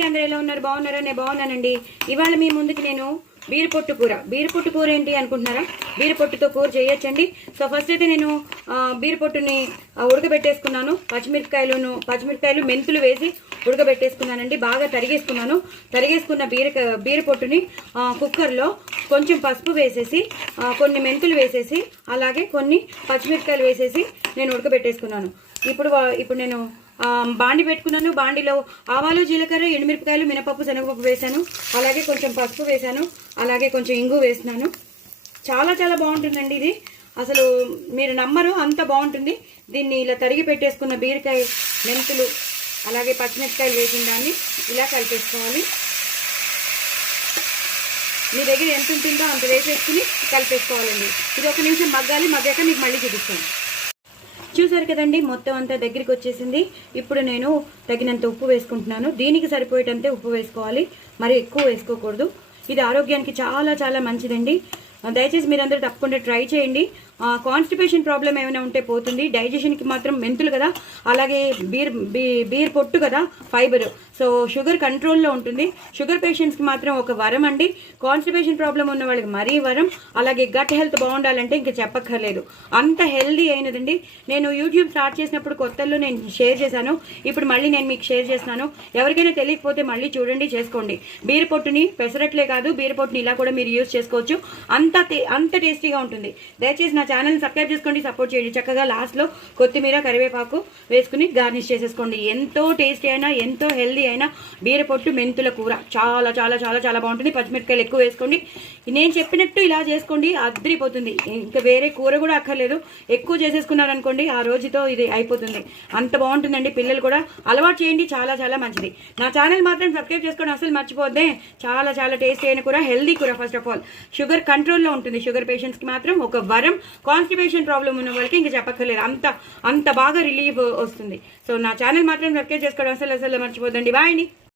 అండి, అందరూ ఎలా ఉన్నారు? బాగున్నారా? నేను బాగున్నానండి. ఇవాళ మీ ముందుకి నేను బీరపొట్టు కూర ఏంటి అనుకుంటున్నారా? బీరపొట్టుతో కూర చేయొచ్చండి. సో ఫస్ట్ అయితే నేను బీరపొట్టుని ఉడకబెట్టేసుకున్నాను. పచ్చిమిరపకాయలు మెంతులు వేసి ఉడకబెట్టేసుకున్నానండి. బాగా తరిగేసుకున్న బీరపొట్టుని కుక్కర్లో కొంచెం పసుపు వేసేసి, కొన్ని మెంతులు వేసేసి, అలాగే కొన్ని పచ్చిమిరపకాయలు వేసేసి నేను ఉడకబెట్టేసుకున్నాను. ఇప్పుడు నేను బాండి పెట్టుకున్నాను. బాండిలో ఆవాలు, జీలకర్ర, ఎండుమిరపకాయలు, మినపప్పు, శనగపప్పు వేసాను. అలాగే కొంచెం పసుపు వేసాను. అలాగే కొంచెం ఇంగు వేసినాను. చాలా చాలా బాగుంటుందండి ఇది. అసలు మీరు నమ్మరు, అంత బాగుంటుంది. దీన్ని ఇలా తరిగి పెట్టేసుకున్న బీరకాయ, మెంతులు, అలాగే పచ్చిమిరపకాయలు వేసిన దాన్ని ఇలా కలిపేసుకోవాలి. మీ దగ్గర ఎంత ఉంటుందో అంత వేసేసుకుని కలిపేసుకోవాలండి. ఇది 1 నిమిషం మగ్గాక మీకు మళ్ళీ చూపిస్తాను. చూసారు కదండి, మొత్తం అంతా దగ్గరికి వచ్చేసింది. ఇప్పుడు నేను తగినంత ఉప్పు వేసుకుంటున్నాను. దీనికి సరిపోయేటంతే ఉప్పు వేసుకోవాలి, మరి ఎక్కువ వేసుకోకూడదు. ఇది ఆరోగ్యానికి చాలా చాలా మంచిదండి. దయచేసి మీరందరూ తప్పకుండా ట్రై చేయండి. కాన్స్టిపేషన్ ప్రాబ్లం ఏమైనా ఉంటే పోతుంది. డైజెషన్కి మాత్రం మెంతులు కదా, అలాగే బీర్ పొట్టు కదా, ఫైబర్. సో షుగర్ కంట్రోల్లో ఉంటుంది. షుగర్ పేషెంట్స్కి మాత్రం ఒక వరం అండి. కాన్స్టిపేషన్ ప్రాబ్లం ఉన్న వాళ్ళకి మరీ వరం. అలాగే గట్ హెల్త్ బాగుండాలంటే ఇంకా చెప్పక్కర్లేదు, అంత హెల్దీ అయినదండి. నేను యూట్యూబ్ స్టార్ట్ చేసినప్పుడు కొత్తల్లో నేను షేర్ చేశాను. ఇప్పుడు మళ్ళీ నేను మీకు షేర్ చేస్తున్నాను. ఎవరికైనా తెలియకపోతే మళ్ళీ చూడండి, చేసుకోండి. బీరపొట్టుని పెసరట్లే కాదు, బీరపొట్టుని ఇలా కూడా మీరు యూజ్ చేసుకోవచ్చు. అంత టేస్టీగా ఉంటుంది. దయచేసి నా ఛానల్ని సబ్స్క్రైబ్ చేసుకోండి, సపోర్ట్ చేయండి. చక్కగా లాస్ట్లో కొత్తిమీర, కరివేపాకు వేసుకుని గార్నిష్ చేసేసుకోండి. ఎంతో టేస్టీ అయినా, ఎంతో హెల్దీ అయినా బీరపొట్టు మెంతుల కూర చాలా చాలా చాలా చాలా బాగుంటుంది. పచ్చిమిరపకాయలు ఎక్కువ వేసుకోండి. నేను చెప్పినట్టు ఇలా చేసుకోండి, అద్దరిపోతుంది. ఇంకా వేరే కూర కూడా అక్కర్లేదు. ఎక్కువ చేసేసుకున్నారనుకోండి, ఆ రోజుతో ఇది అయిపోతుంది. అంత బాగుంటుందండి. పిల్లలు కూడా అలవాటు చేయండి, చాలా చాలా మంచిది. నా ఛానల్ మాత్రం సబ్స్క్రైబ్ చేసుకోండి, అసలు మర్చిపోద్దే. చాలా చాలా టేస్టీ అయిన కూర, హెల్దీ కూర. ఫస్ట్ ఆఫ్ ఆల్ షుగర్ కంట్రోల్లో ఉంటుంది. షుగర్ పేషెంట్స్కి మాత్రం ఒక వరం. కాన్స్టిపేషన్ ప్రాబ్లం ఉన్న వాళ్ళకి ఇంకా చెప్పక్కర్లేదు, అంత బాగా రిలీఫ్ వస్తుంది. సో నా ఛానల్ మాత్రం సబ్స్క్రైబ్ చేసుకోవడం అసలు మర్చిపోద్దండి. బాయ్ అండి.